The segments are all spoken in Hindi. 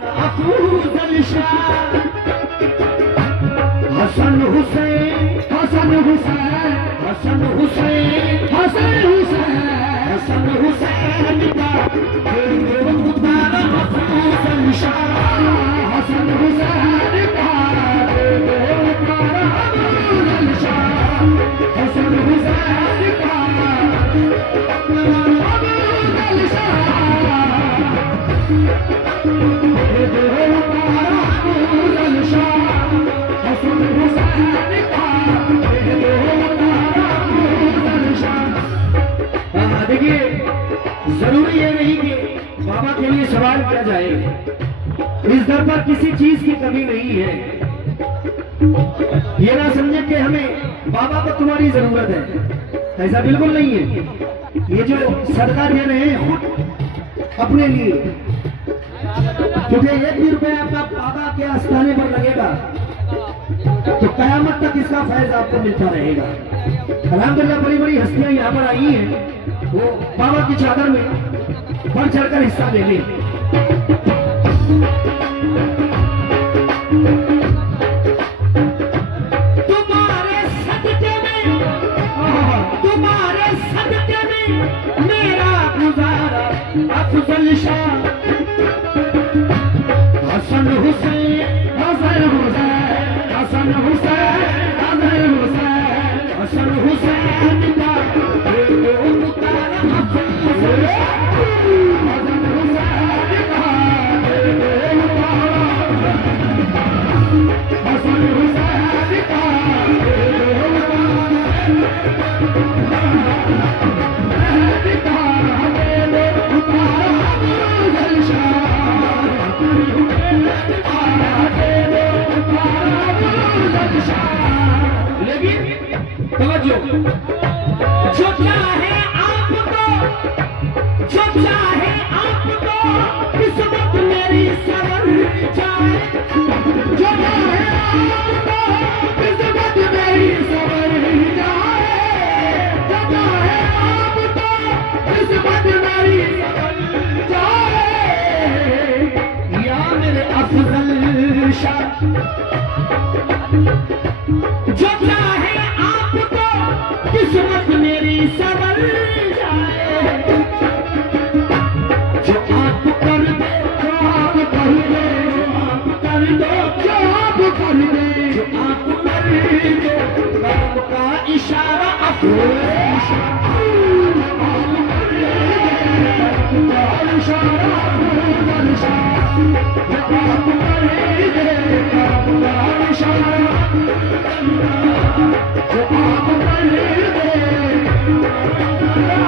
अफूजल शाह हसन हुसैन हसन हुसैन हसन हुसैन हसन हुसैन हसन हुसैन का पुकार अफूजल शाह हसन हुसैन का पुकार अफूजल शाह हसन हुसैन का अफूजल शाह देखिए, जरूरी ये नहीं कि बाबा के लिए सवाल किया जाए। इस दर पर किसी चीज की कमी नहीं है। ये ना समझे कि हमें बाबा को तुम्हारी जरूरत है, ऐसा बिल्कुल नहीं है। ये जो सदका दे रहे हैं खुद अपने लिए, क्योंकि 1 भी रुपया आपका बाबा के आस्थाने पर लगेगा तो कयामत तक इसका फैज आपको मिलता रहेगा। अल्हम्दुलिल्लाह बड़ी बड़ी हस्तियां यहाँ पर आई हैं, वो बाबा की चादर में बढ़ चढ़कर हिस्सा ले लें। तुम्हारे सदके में मेरा गुजारा अफजल शाह हसन हुसैन हसन हुसैन हसन हुसैन हसन हुसैन हसन हुसैन का पुकार अफजल शाह हसन हुसैन का हसन हुसैन का लेकिन तवज्जो, जो चाहे आपको, जो चाहे आपको किस्मत मेरी सवर जाए, जो चाहे आपको किस्मत मेरी सवर जाए, जो चाहे आपको किस्मत मेरी सवर जाए, या मेरे अफजल शाह, जो चाहे आपको किस्मत मेरी सवर जाए, जो आप कर दे, जो आप कर दे, जो आप कर दे, जो आप कर दे, जो आप कर दे, कर्म का इशारा अफजल शाह, आप कर दे, कर्म का इशारा अफजल शाह, जो आप कर दे, कर्म का इशारा जो आप कर दे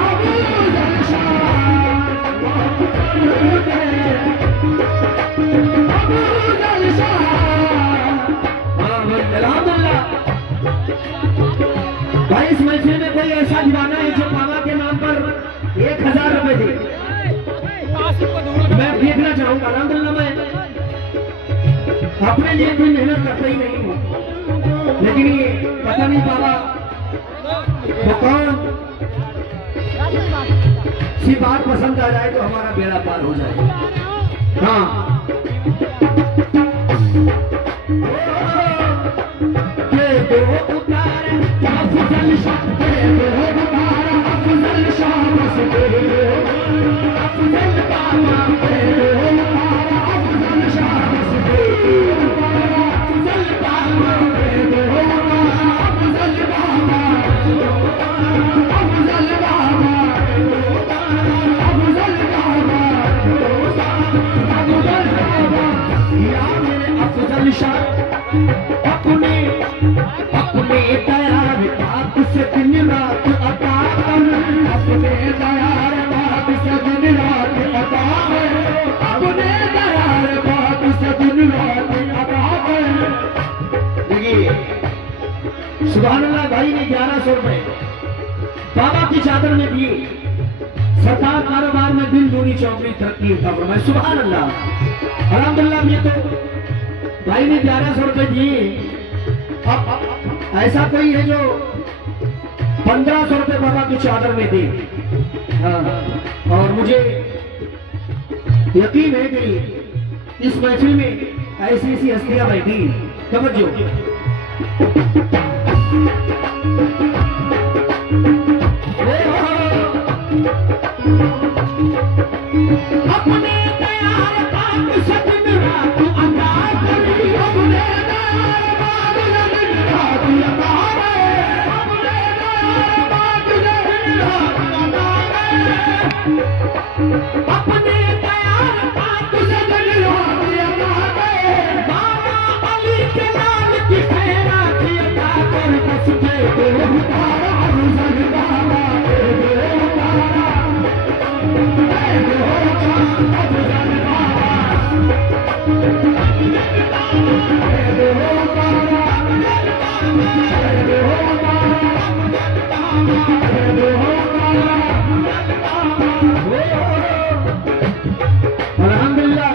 अफजल शाह, आप कर दे अफजल शाह। अल्हम्दुलिल्लाह भाई, इस महफिल में कोई ऐसा दीवाना है जो बाबा के नाम पर 1000 रुपए दे, मैं देखना चाहूंगा। अल्हम्दुलिल्लाह मैं अपने लिए कोई मेहनत करता ही नहीं हूँ, लेकिन ये पता नहीं बाबा तो कौन सी बात पसंद आ जाए तो हमारा बेड़ा पार हो जाए। हाँ, अफजल शाह, अफजल शाह, अफजल बाबा, अफजल शाह, अफजल बाबा, अफजल बाबा, अफजल बाबा, अफजल बाबा, अफजल बाबा, या मेरे अफजल शाह, अपने अपने दयार बाप से दिन रात अता कर, अपने दयार बाप से दिन रात अता कर, अपने दयार बाप से दिन रात अता कर। देखिए, सुभान अल्लाह भाई ने 1100 रुपए बाबा की चादर में दिए, सरकार कारोबार में दिन दूनी चौकड़ी तरक्की था फरमाए। सुभान अल्लाह, अल्हम्दुलिल्लाह। ये तो भाई ने 1100 रुपए दिए। अब ऐसा कोई है जो 1500 रुपए बाबा की चादर में दे। हाँ, और मुझे यकीन है कि इस महफिल में ऐसी ऐसी हस्तियां बैठी हैं, तवज्जो। अपने तैयार पाक सजन रात अदा करी, अपने तैयार पाक सजन रात अदा करे, अपने तैयार पाक सजन रात अदा करे, अपने तैयार पाक सजन रात अदा करे, बाबा अली के नाम की खैरात अदा कर, बस के उतारा हुसैन बाबा अल्हम्दुलिल्लाह।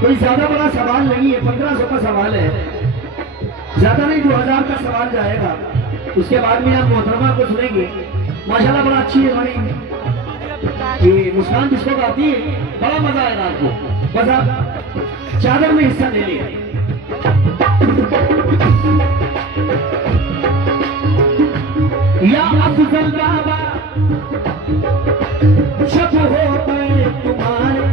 कोई ज्यादा बड़ा सवाल नहीं है, 1500 का सवाल है, ज्यादा नहीं, 2000 का सवाल जाएगा। उसके बाद में आप मोहतरमा को सुनेंगे। माशाल्लाह बड़ा अच्छी है हमारी ये मुस्कान जिसको गाती है, बड़ा मजा आएगा आपको। बस आप चादर में हिस्सा ले लिया। या अफजल बाबा जब हो गए तुम्हारे,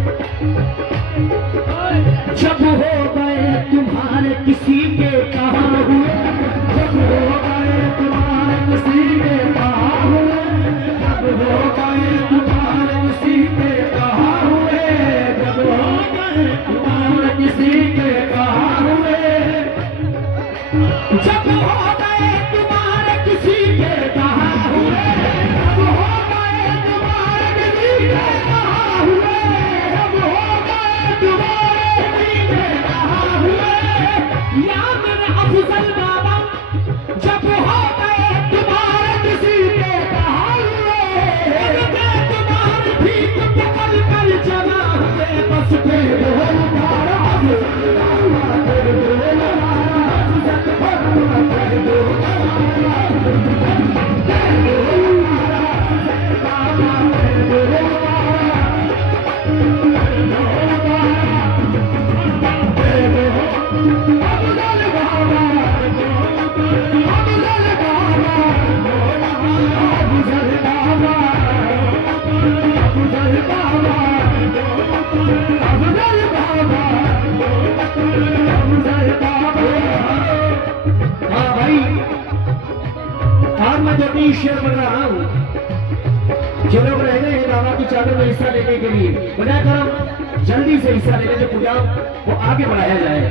जब हो गए तुम्हारे किसी के कहाँ हुए, जब हो गए तुम्हारे किसी के कहाँ हुए, जब हो गए तुम्हारे किसी के कहाँ हुए, जब हो गए तुम्हारे किसी के कहाँ हुए, जब हो गए तुम्हारे किसी के कहाँ हुए, जब हो गए तुम्हारे किसी के कहाँ हुए, जब हो गए तुम्हारे किसी के कहाँ हुए, या मेरे अफजल बाबा जब हो गए तुम्हारे किसी के कहाँ हुए, तुम्हारी भीख पकड़ कर जमा हुए, बस के शेर बन रहा हूँ। जो लोग रह गए हैं बाबा की चादर में हिस्सा लेने के लिए, बजाय कर जल्दी से हिस्सा लेने जो प्रोग्राम वो आगे बढ़ाया जाए।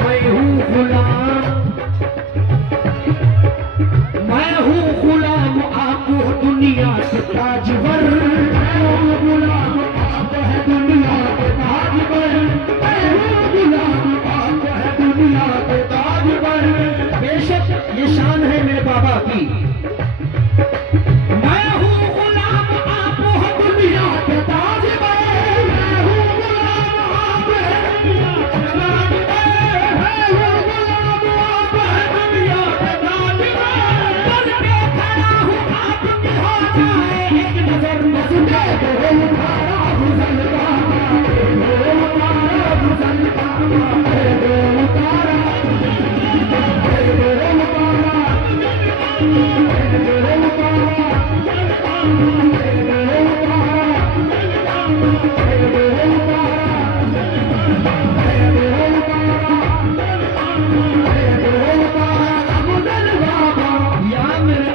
मैं हूँ गुलाम, मैं हूँ गुलाम आप हो दुनिया के ताजवर, मैं हूँ गुलाम आप है दुनिया के ताजवर, मैं हूँ गुलाम आप है दुनिया के ताजवर। बेशक ये शान है मेरे बाबा की। मैं हूँ गुलाम आप हो दुनिया के ताजवर, मैं हूँ गुलाम आप है दुनिया के ताजवर, मैं हूँ गुलाम आप है दुनिया के ताजवर। बन के खड़ा हूँ आपकी हो जाए एक नजर, बस के उतारा हुसैन बाबा, उतारा हुसैन बाबा, उतारा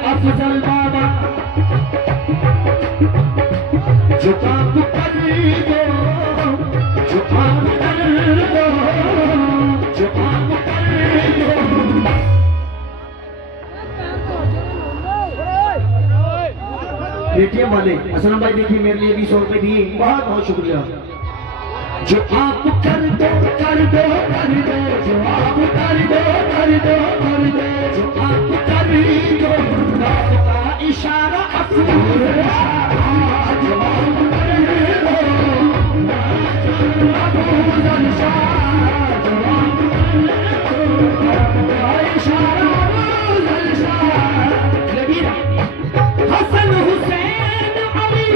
अफजल बाबा जो काम कर दो, जो काम कर दो, जो काम कर दो। पेटीएम वाले असलम भाई देखिए मेरे लिए 20 रुपए दिए, बहुत बहुत शुक्रिया। जो आप कर दो कर दो कर दो, जो आप कर दो कर दो कर दो, जो आप कर दो, आपका इशारा अफूल जो आप कर दो, अफूल शाह जो आप कर दो, आपका इशारा अफूल शाह। हसन हुसैन अली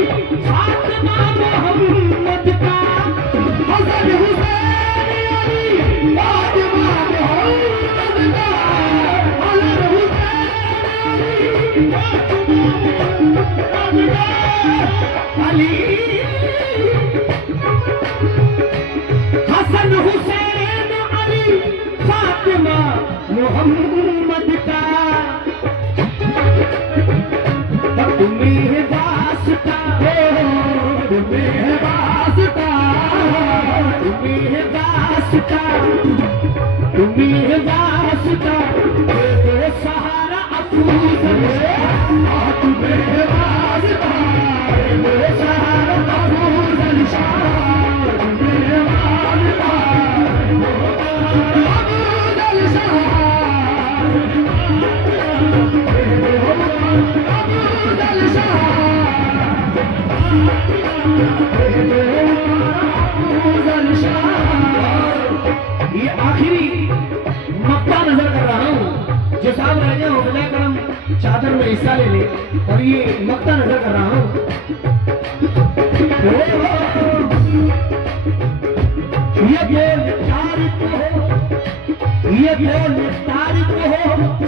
वास्ता दे सहारा अफूज तुम्हें वास्ता दे सहारा अफूज शाह तुम्हें वास्ता अफूज शाह अफूज शाह। ये आखिरी मक्का नजर कर रहा हूँ। जो साहब रह गए हो बजाय करम चादर में हिस्सा ले ले और ये मक्का नजर कर रहा हूँ। ये बोल तारीफ हो, ये बोल तारीफ हो,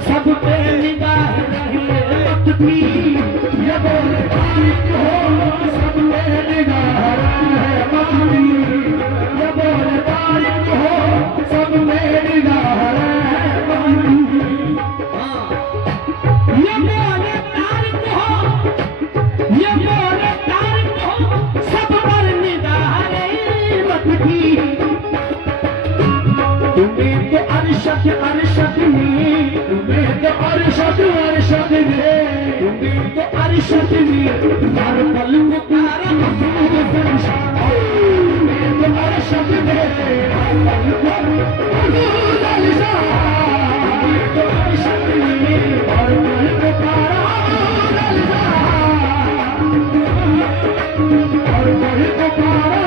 सब पे निगाह रहे वक्त की। ये बोल तारीफ हो, सब पे निगाह रहे वक्त की। ये बोल तारीफ हो, सब पे निगाह रहे वक्त की। ये बोल तारीफ हो, ये बोल तारीफ हो, सब पर निगाह रहे वक्त की। तुम्हें तो अरशद अरशद में, तुम्हें तो अरशद अरशद में, तुम्हें तो अरशद में हर पल पुकारा अफूज शाह। तुम्हें तो अरशद में हर पल पुकारा अफूज शाह। तुम्हें तो अरशद में हर पल पुकारा अफूज शाह। हर पल पुकारा